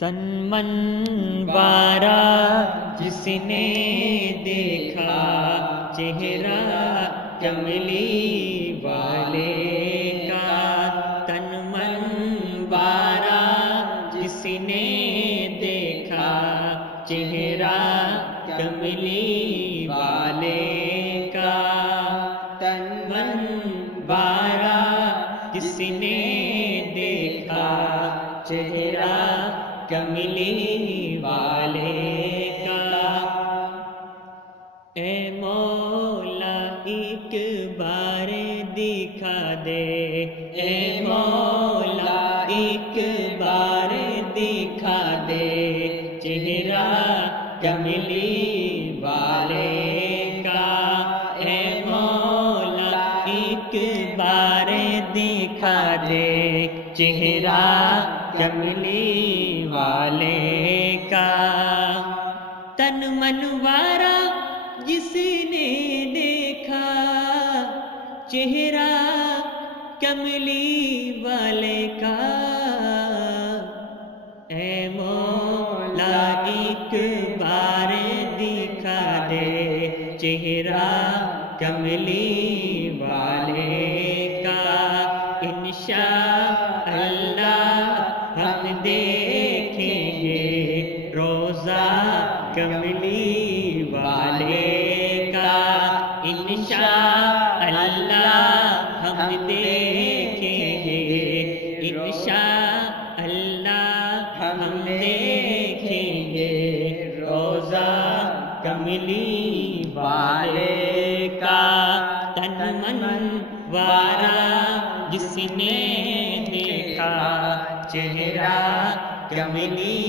تن من وارا جس نے دیکھا چہرہ کملی والے کا، تن من وارا جس نے دیکھا چہرہ کملی والے کا، تن من وارا جس نے دیکھا چہرہ کملی والے کا۔ اے مولا ایک بار دکھا دے، اے مولا ایک بار دکھا دے چہرہ کملی والے کا، اے مولا ایک بار دکھا دے چہرہ کملی والے کا۔ تن من وارا جس نے دیکھا چہرہ کملی والے کا، اے مولا ایک بار دکھا دے چہرہ کملی والے کا۔ انشاءاللہ ہم دیکھیں گے روزہ کملی والے کا، انشاءاللہ ہم دیکھیں گے، انشاءاللہ ہم دیکھیں گے روزہ کملی والے کا۔ تن من وارا جس نے دیکھا چہرہ کملی